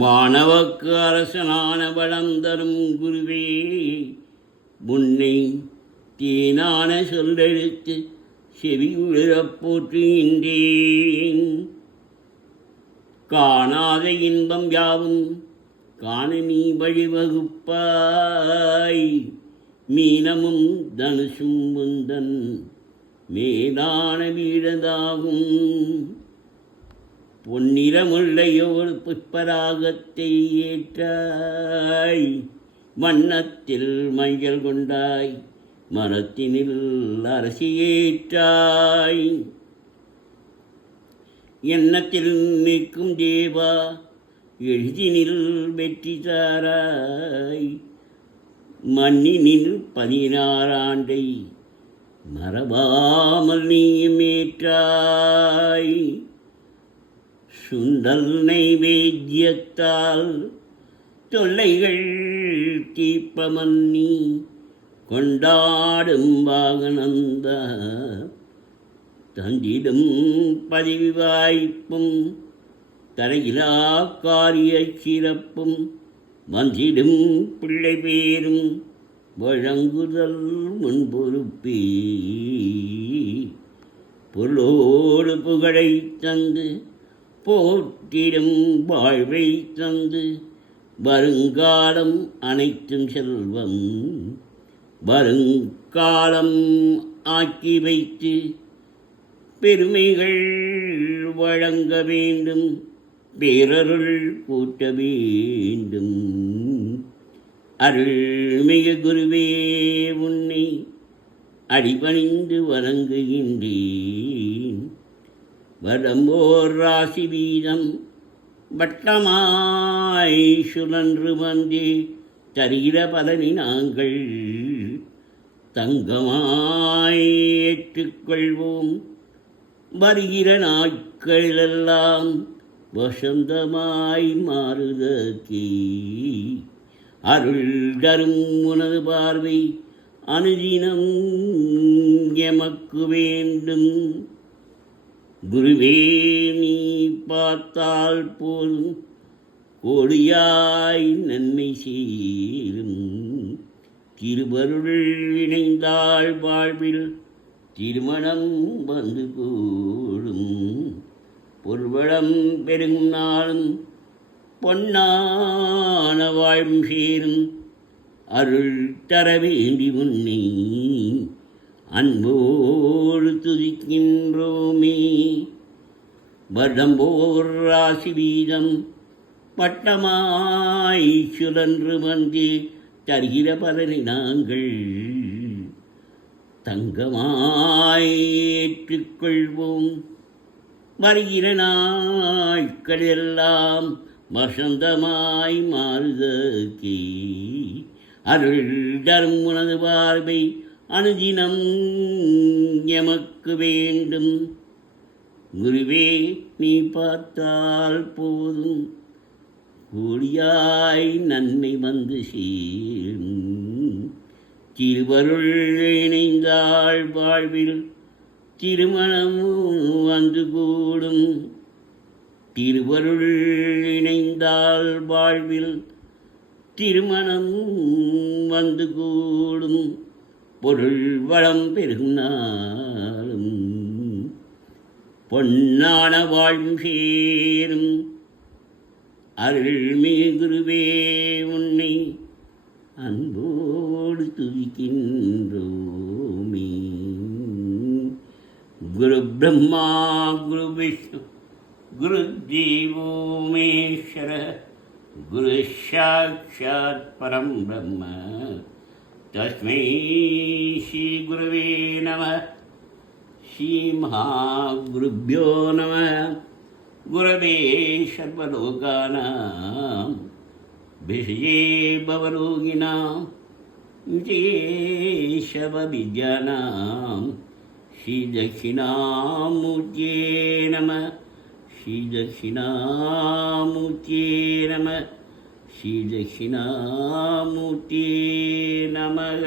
வானவக்கு அரசனான வளம் தரும் குருவே, முன்னை தேனான சொல்லெழுத்து செவி உழப் போற்றுகின்றேன். காணாத இன்பம் யாவும் காண நீ வழிவகுப்பாய். மீனமும் தனுசும் முந்தன் மேலான வீடதாகும். பொன்னிறமுள்ளையோர் புஷ்பராகத்தை ஏற்றாய். வண்ணத்தில் மஞ்சள் கொண்டாய், மரத்தினில் அரசி ஏற்றாய். எண்ணத்தில் நிற்கும் தேவா, எழுதினில் வெற்றி தாராய். மண்ணினில் 16 ஆண்டை மறவாமல் நீயும் ஏற்றாய். சுண்டல் நைவேத்தியத்தால் தொல்லைகள் தீர்ப்பமன்னி கொண்டாடும் வாகனந்த தந்திடும் பதவி வாய்ப்பும் தரையிலா காரிய சிறப்பும் வந்திடும் பிள்ளை பேரும் வழங்குதல் முன்பொறுப்பே. பொருளோடு புகழை தந்து போற்றிடும் வாழ்வை தந்து வருங்காலம் அனைத்தும் செல்வம் வருங்காலம் ஆக்கி வைத்து பெருமைகள் வழங்க வேண்டும். பேரருள் கூட்ட வேண்டும். அருள்மிகு குருவே, உன்னை அடிபணிந்து வணங்குகின்றேன். வரம்போர் ராசி வீதம் வட்டமாய் சுழன்று வந்தே தருகிற பலனை நாங்கள் தங்கமாய் ஏற்றுக்கொள்வோம். வருகிற நாட்களெல்லாம் வசந்தமாய் மாறுதற்கே. அருள் தரும் உனது பார்வை அனுதினம் எமக்கு வேண்டும். குருவே, நீ பார்த்தால் போதும் கோடியாய் நன்மை சேரும். திருவருள் இணைந்தால் வாழ்வில் திருமணம் வந்து கூடும். பொருள்வளம் பெருகும் நாளும் பொன்னான வாழும் சேரும். அருள் தர வேண்டி உன்னை அன்போடு துதிக்கின்றோமே. வருடம்போர் ராசி வீதம் பட்டமாய் சுழன்று வந்து தருகிற பலனை நாங்கள் தங்கமாய் ஏற்றுக்கொள்வோம். வருகிற நாட்களெல்லாம் வசந்தமாய் மாறுதற்கே. அருள் தரும் உனது பார்வை அனுதினம் எமக்கு வேண்டும். குருவே, நீ பார்த்தால் போதும் கோடியாய் நன்மை வந்து சேரும். திருவருள் இணைந்தால் வாழ்வில் திருமணமும் வந்து கூடும். திருவருள் இணைந்தால் வாழ்வில் திருமணமும் வந்து கூடும். பொருள் வளம் பெருகும் நாளும் பொன்னான வாழ்வும் சேரும். அருள்மிகு குருவே, உன்னை அன்போடு துதிக்கின்றோமே. குரு பிரம்மா குரு விஷ்ணு குரு தேவோ மகேஸ்வர குரு சாட்சாத் பரம் பிரம்ம தஸ்மை ஸ்ரீ குருவே நமः. ஸ்ரீ மகாகுருभ्यो நமः. குரவே சர்வலோகானாம் விஷயே பவரோகிணாம் விஜயேஷவவித்யானாம் ஸ்ரீதட்சிணாமூர்த்தியே நமः. ஸ்ரீதட்சிணாமூர்த்தியே நமः. ஸ்ரீதட்சிணாமூர்த்தியே நமः.